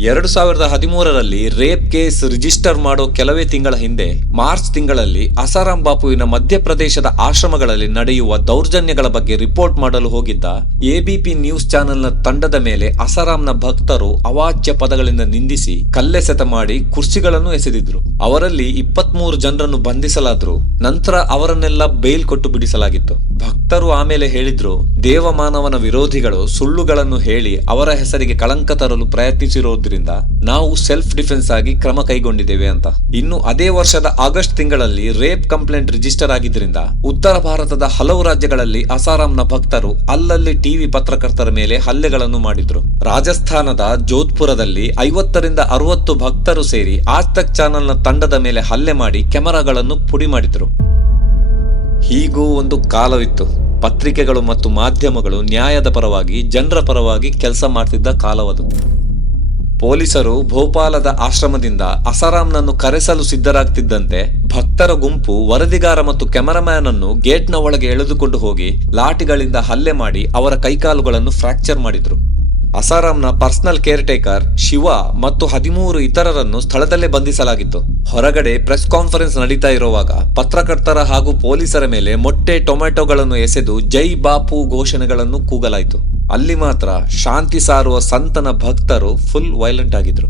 ಎರಡು ಸಾವಿರದ ಹದಿಮೂರರಲ್ಲಿ ರೇಪ್ ಕೇಸ್ ರಿಜಿಸ್ಟರ್ ಮಾಡೋ ಕೆಲವೇ ತಿಂಗಳ ಹಿಂದೆ ಮಾರ್ಚ್ ತಿಂಗಳಲ್ಲಿ ಅಸಾರಾಂ ಬಾಪುವಿನ ಮಧ್ಯಪ್ರದೇಶದ ಆಶ್ರಮಗಳಲ್ಲಿ ನಡೆಯುವ ದೌರ್ಜನ್ಯಗಳ ಬಗ್ಗೆ ರಿಪೋರ್ಟ್ ಮಾಡಲು ಹೋಗಿದ್ದ ಎಬಿಪಿ ನ್ಯೂಸ್ ಚಾನೆಲ್ನ ತಂಡದ ಮೇಲೆ ಅಸಾರಾಂನ ಭಕ್ತರು ಅವಾಚ್ಯ ಪದಗಳಿಂದ ನಿಂದಿಸಿ ಕಲ್ಲೆಸೆತ ಮಾಡಿ ಕುರ್ಚಿಗಳನ್ನು ಎಸೆದಿದ್ರು. ಅವರಲ್ಲಿ ಇಪ್ಪತ್ಮೂರು ಜನರನ್ನು ಬಂಧಿಸಲಾದ್ರು. ನಂತರ ಅವರನ್ನೆಲ್ಲ ಬೇಲ್ ಕೊಟ್ಟು ಬಿಡಿಸಲಾಗಿತ್ತು. ಭಕ್ತರು ಆಮೇಲೆ ಹೇಳಿದ್ರು, ದೇವಮಾನವನ ವಿರೋಧಿಗಳು ಸುಳ್ಳುಗಳನ್ನು ಹೇಳಿ ಅವರ ಹೆಸರಿಗೆ ಕಳಂಕ ತರಲು ಪ್ರಯತ್ನಿಸಿರೋದ್ರಿಂದ ನಾವು ಸೆಲ್ಫ್ ಡಿಫೆನ್ಸ್ ಆಗಿ ಕ್ರಮ ಕೈಗೊಂಡಿದ್ದೇವೆ ಅಂತ. ಇನ್ನು ಅದೇ ವರ್ಷದ ಆಗಸ್ಟ್ ತಿಂಗಳಲ್ಲಿ ರೇಪ್ ಕಂಪ್ಲೇಂಟ್ ರಿಜಿಸ್ಟರ್ ಆಗಿದ್ರಿಂದ ಉತ್ತರ ಭಾರತದ ಹಲವು ರಾಜ್ಯಗಳಲ್ಲಿ ಅಸಾರಾಂನ ಭಕ್ತರು ಅಲ್ಲಲ್ಲಿ ಟಿವಿ ಪತ್ರಕರ್ತರ ಮೇಲೆ ಹಲ್ಲೆಗಳನ್ನು ಮಾಡಿದ್ರು. ರಾಜಸ್ಥಾನದ ಜೋಧ್ಪುರದಲ್ಲಿ ಐವತ್ತರಿಂದ ಅರವತ್ತು ಭಕ್ತರು ಸೇರಿ ಆಸ್ತಕ್ ಚಾನೆಲ್ನ ತಂಡದ ಮೇಲೆ ಹಲ್ಲೆ ಮಾಡಿ ಕ್ಯಾಮೆರಾಗಳನ್ನು ಪುಡಿ ಮಾಡಿದ್ರು. ಹೀಗೂ ಒಂದು ಕಾಲವಿತ್ತು. ಪತ್ರಿಕೆಗಳು ಮತ್ತು ಮಾಧ್ಯಮಗಳು ನ್ಯಾಯದ ಪರವಾಗಿ, ಜನರ ಪರವಾಗಿ ಕೆಲಸ ಮಾಡ್ತಿದ್ದ ಕಾಲವದು. ಪೊಲೀಸರು ಭೋಪಾಲದ ಆಶ್ರಮದಿಂದ ಅಸಾರಾಂನನ್ನು ಕರೆಸಲು ಸಿದ್ಧರಾಗ್ತಿದ್ದಂತೆ ಭಕ್ತರ ಗುಂಪು ವರದಿಗಾರ ಮತ್ತು ಕ್ಯಾಮರಾಮ್ಯಾನ್ ಅನ್ನು ಗೇಟ್ನ ಒಳಗೆ ಎಳೆದುಕೊಂಡು ಹೋಗಿ ಲಾಠಿಗಳಿಂದ ಹಲ್ಲೆ ಮಾಡಿ ಅವರ ಕೈಕಾಲುಗಳನ್ನು ಫ್ರಾಕ್ಚರ್ ಮಾಡಿದ್ರು. ಅಸಾರಾಂನ ಪರ್ಸನಲ್ ಕೇರ್ ಟೇಕರ್ ಶಿವ ಮತ್ತು ಹದಿಮೂರು ಇತರರನ್ನು ಸ್ಥಳದಲ್ಲೇ ಬಂಧಿಸಲಾಗಿತ್ತು. ಹೊರಗಡೆ ಪ್ರೆಸ್ ಕಾನ್ಫರೆನ್ಸ್ ನಡೀತಾ ಇರುವಾಗ ಪತ್ರಕರ್ತರ ಹಾಗೂ ಪೊಲೀಸರ ಮೇಲೆ ಮೊಟ್ಟೆ ಟೊಮೆಟೊಗಳನ್ನು ಎಸೆದು ಜೈ ಬಾಪು ಘೋಷಣೆಗಳನ್ನು ಕೂಗಲಾಯಿತು. ಅಲ್ಲಿ ಮಾತ್ರ ಶಾಂತಿ ಸಾರುವ ಸಂತನ ಭಕ್ತರು ಫುಲ್ ವೈಲೆಂಟ್ ಆಗಿದ್ರು.